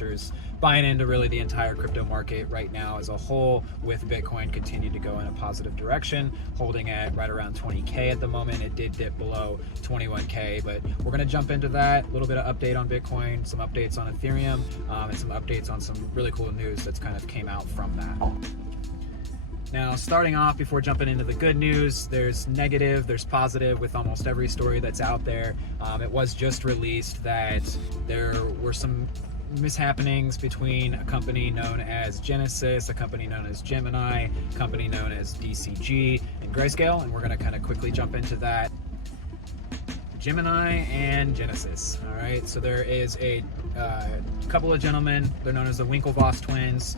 investors buying into really the entire crypto market right now as a whole, with Bitcoin continuing to go in a positive direction, holding at right around 20K at the moment. It did dip below 21K, but we're going to jump into that. A little bit of update on Bitcoin, some updates on Ethereum, and some updates on some really cool news that's kind of came out from that. Now, starting off, before jumping into the good news, there's negative, there's positive with almost every story that's out there. It was just released that there were some mishappenings between a company known as Genesis, a company known as Gemini, a company known as DCG, and Grayscale, and we're going to kind of quickly jump into that. Gemini and Genesis. All right, so there is a couple of gentlemen, they're known as the Winklevoss twins.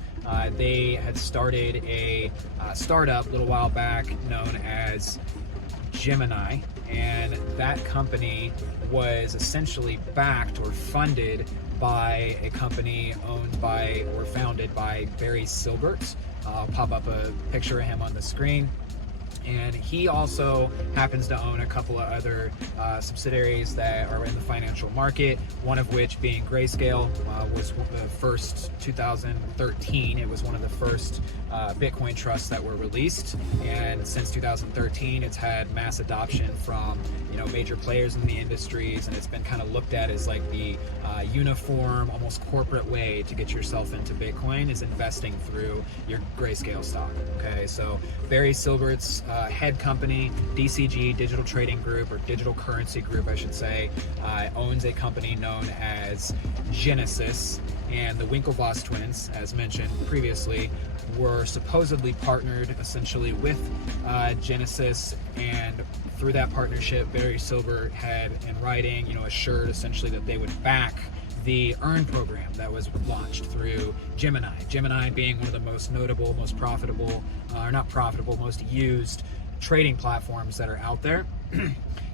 They had started a startup a little while back known as Gemini, and that company was essentially backed or funded by a company owned by or founded by Barry Silbert. I'll pop up a picture of him on the screen. And he also happens to own a couple of other subsidiaries that are in the financial market, one of which being Grayscale, was the first 2013. It was one of the first Bitcoin trusts that were released, and since 2013 it's had mass adoption from major players in the industries, and it's been kind of looked at as like the uniform, almost corporate way to get yourself into Bitcoin is investing through your Grayscale stock. Okay, so Barry Silbert's head company, DCG, Digital Trading Group, or Digital Currency Group I should say, owns a company known as Genesis, and the Winklevoss twins, as mentioned previously, were supposedly partnered essentially with Genesis, and through that partnership, Barry Silbert had in writing, assured essentially that they would back the Earn program that was launched through Gemini. Gemini being one of the most notable, most profitable, or not profitable, most used trading platforms that are out there.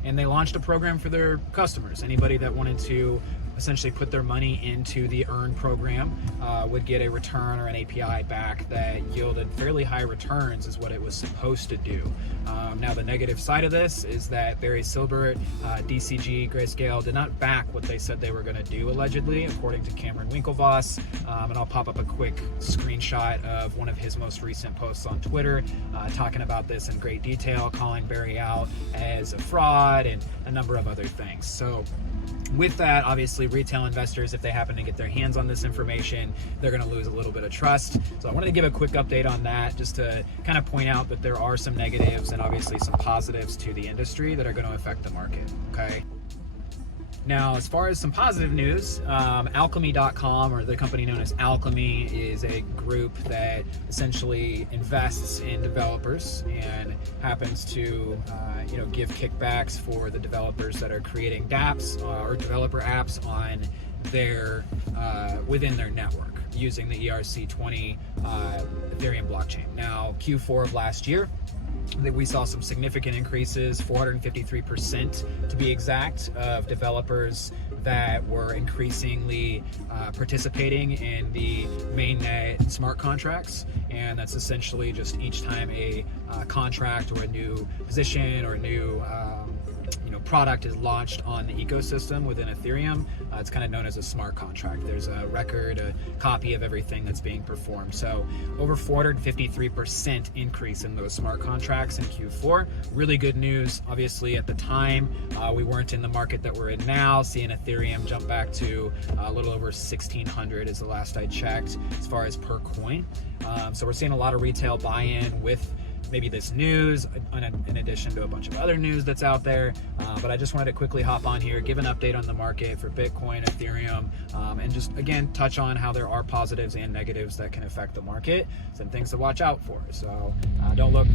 And they launched a program for their customers. Anybody that wanted to essentially put their money into the Earn program would get a return or an API back that yielded fairly high returns, is what it was supposed to do. Now, the negative side of this is that Barry Silbert, DCG, Grayscale did not back what they said they were going to do, allegedly, according to Cameron Winklevoss. And I'll pop up a quick screenshot of one of his most recent posts on Twitter, talking about this in great detail, calling Barry out as a fraud and a number of other things. So with that, obviously, retail investors, if they happen to get their hands on this information, they're going to lose a little bit of trust. So I wanted to give a quick update on that, just to kind of point out that there are some negatives and obviously some positives to the industry that are going to affect the market. Okay. Now, as far as some positive news, Alchemy.com, or the company known as Alchemy, is a group that essentially invests in developers and happens to give kickbacks for the developers that are creating dApps or developer apps on their within their network using the ERC20 Ethereum blockchain. Now, Q4 of last year, we saw some significant increases, 453% to be exact, of developers that were increasingly participating in the mainnet smart contracts. And that's essentially just each time a contract or a new position or a new product is launched on the ecosystem within Ethereum, it's kind of known as a smart contract. There's a record, a copy of everything that's being performed. So over 453% increase in those smart contracts in Q4. Really good news. Obviously, at the time, we weren't in the market that we're in now, seeing Ethereum jump back to a little over 1,600 is the last I checked as far as per coin. So we're seeing a lot of retail buy-in with maybe this news, in addition to a bunch of other news that's out there. But I just wanted to quickly hop on here, give an update on the market for Bitcoin, Ethereum, and just, again, touch on how there are positives and negatives that can affect the market, some things to watch out for. So don't look...